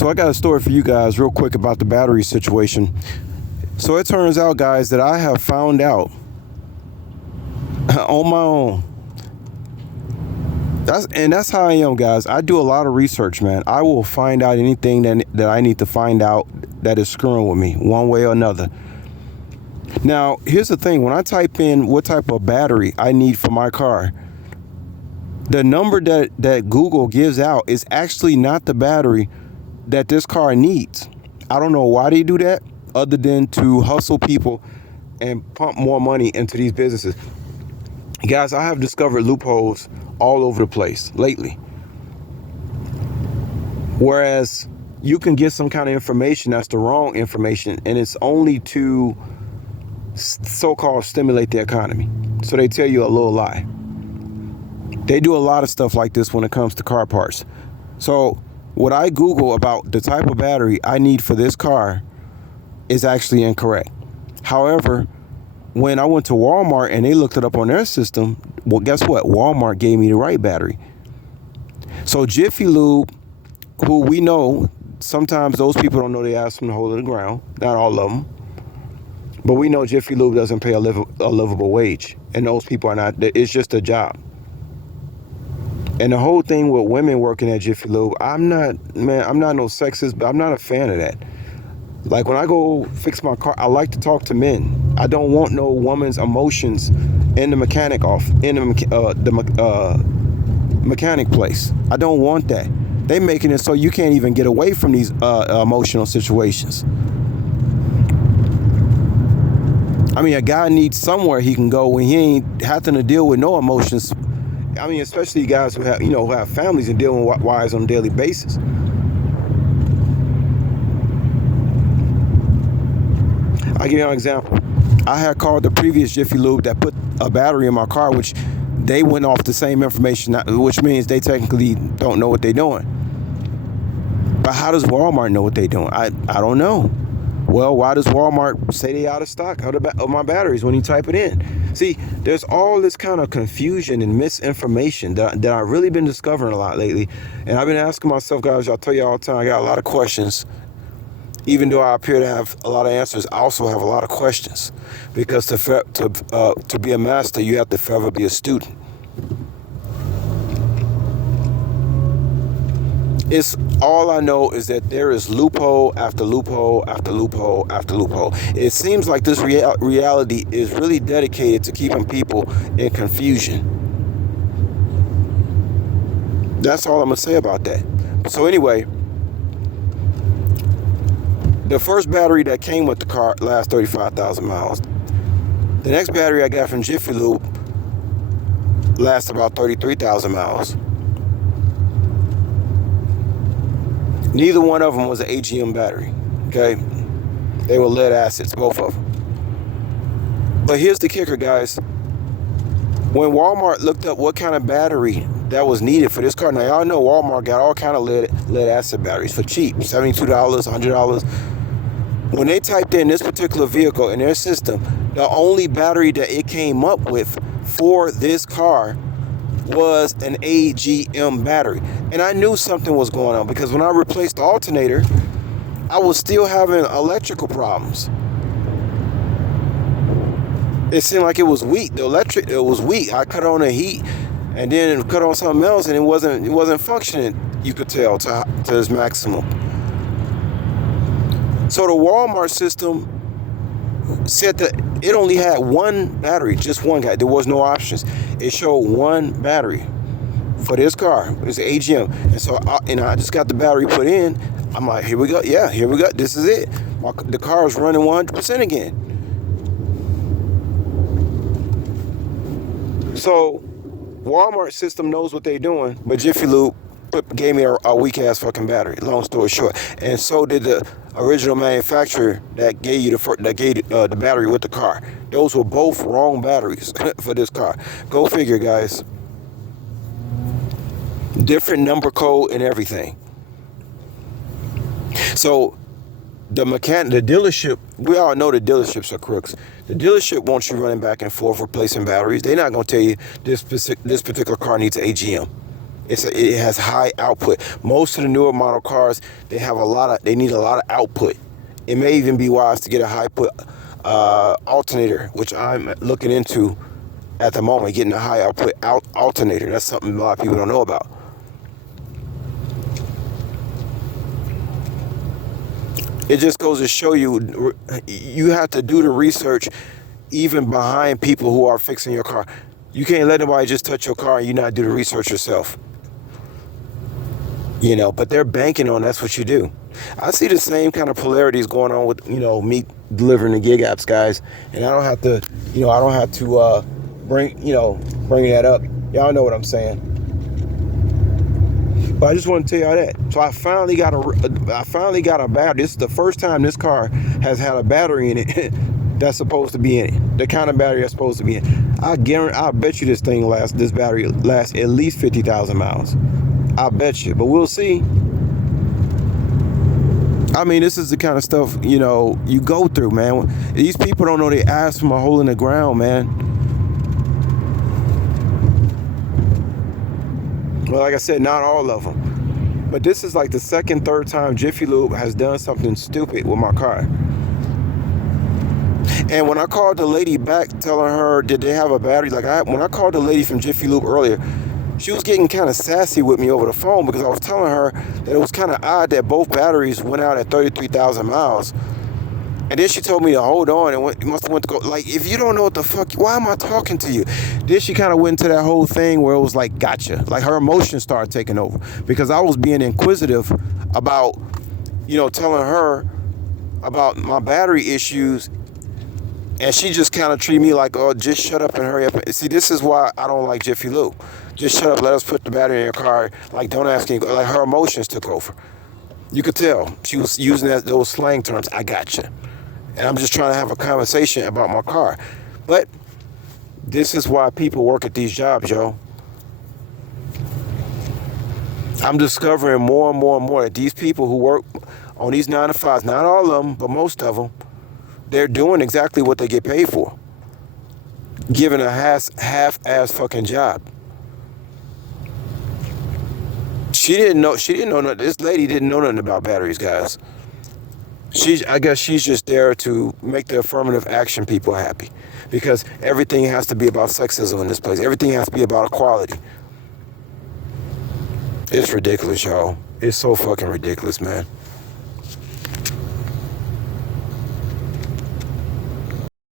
So I got a story for you guys real quick about the battery situation. So it turns out, guys, that I have found out on my own. That's how I am, guys. I do a lot of research, man. I will find out anything that I need to find out that is screwing with me one way or another. Now, here's the thing. When I type in what type of battery I need for my car, the number that Google gives out is actually not the battery that this car needs. I don't know why they do that, other than to hustle people and pump more money into these businesses. Guys, I have discovered loopholes all over the place lately. Whereas you can get some kind of information that's the wrong information, and it's only to so-called stimulate the economy. So they tell you a little lie. They do a lot of stuff like this when it comes to car parts. So what I Google about the type of battery I need for this car is actually incorrect. However, when I went to Walmart and they looked it up on their system, well, guess what? Walmart gave me the right battery. So Jiffy Lube, who we know, sometimes those people don't know they ask from the hole of the ground. Not all of them. But we know Jiffy Lube doesn't pay a livable wage. And those people are not, it's just a job. And the whole thing with women working at Jiffy Lube, I'm not no sexist, but I'm not a fan of that. Like when I go fix my car, I like to talk to men. I don't want no woman's emotions in the mechanic mechanic place. I don't want that. They making it so you can't even get away from these emotional situations. I mean, a guy needs somewhere he can go when he ain't having to deal with no emotions. I mean, especially guys who have, who have families and dealing with wives on a daily basis. I'll give you an example. I had called the previous Jiffy Lube that put a battery in my car, which they went off the same information, which means they technically don't know what they're doing. But how does Walmart know what they're doing? I don't know. Well, why does Walmart say they out of stock of my batteries when you type it in? See, there's all this kind of confusion and misinformation that I've really been discovering a lot lately. And I've been asking myself, guys, I'll tell you all the time, I got a lot of questions. Even though I appear to have a lot of answers, I also have a lot of questions. Because to be a master, you have to forever be a student. It's all I know is that there is loophole after loophole after loophole after loophole. It seems like this reality is really dedicated to keeping people in confusion. That's all I'm going to say about that. So anyway, the first battery that came with the car lasts 35,000 miles. The next battery I got from Jiffy Lube lasts about 33,000 miles. Neither one of them was an AGM battery, okay? They were lead acids, both of them. But here's the kicker, guys. When Walmart looked up what kind of battery that was needed for this car, now y'all know Walmart got all kind of lead acid batteries for cheap, $72, $100. When they typed in this particular vehicle in their system, the only battery that it came up with for this car was an AGM battery. And I knew something was going on because when I replaced the alternator, I was still having electrical problems. It seemed like it was weak. It was weak. I cut on the heat and then cut on something else and it wasn't functioning, you could tell, to its maximum. So the Walmart system said that it only had one battery, just one guy. There was no options. It showed one battery for this car. It's an AGM. And so I just got the battery put in. I'm like, here we go. Yeah, here we go. This is it. The car is running 100% again. So Walmart system knows what they're doing, but Jiffy Lube gave me a weak ass fucking battery. Long story short, and so did the original manufacturer that gave you the battery with the car. Those were both wrong batteries for this car. Go figure, guys. Different number code and everything. So the dealership, we all know the dealerships are crooks. The dealership wants you running back and forth replacing batteries. They're not going to tell you this particular car needs an AGM. It has high output. Most of the newer model cars, they need a lot of output. It may even be wise to get a high put alternator, which I'm looking into at the moment, getting a high output alternator. That's something a lot of people don't know about. It just goes to show you, you have to do the research even behind people who are fixing your car. You can't let nobody just touch your car and you not do the research yourself. But they're banking on that's what you do. I see the same kind of polarities going on with, me delivering the gig apps guys. And I don't have to, bring that up. Y'all know what I'm saying. But I just want to tell y'all that. So I finally got a battery. This is the first time this car has had a battery in it that's supposed to be in it. The kind of battery that's supposed to be in. I bet you this battery lasts at least 50,000 miles. I bet you. But we'll see. I mean, this is the kind of stuff, you go through, man. These people don't know their ass from a hole in the ground, man. Well, like I said, not all of them. But this is like the second, third time Jiffy Lube has done something stupid with my car. And when I called the lady back telling her, did they have a battery? When I called the lady from Jiffy Lube earlier, she was getting kind of sassy with me over the phone because I was telling her that it was kind of odd that both batteries went out at 33,000 miles. And then she told me to hold on and must have went to go. Like, if you don't know what the fuck, why am I talking to you? Then she kind of went into that whole thing where it was like, gotcha. Like her emotions started taking over because I was being inquisitive about, telling her about my battery issues. And she just kind of treated me like, oh, just shut up and hurry up. See, this is why I don't like Jiffy Lube. Just shut up, let us put the battery in your car. Like, don't ask any, like her emotions took over. You could tell. She was using those slang terms, I gotcha. And I'm just trying to have a conversation about my car. But this is why people work at these jobs, yo. I'm discovering more and more and more that these people who work on these 9 to 5s, not all of them, but most of them, they're doing exactly what they get paid for. Giving a half-ass fucking job. She didn't know nothing. This lady didn't know nothing about batteries, guys. I guess she's just there to make the affirmative action people happy. Because everything has to be about sexism in this place. Everything has to be about equality. It's ridiculous, y'all. It's so fucking ridiculous, man.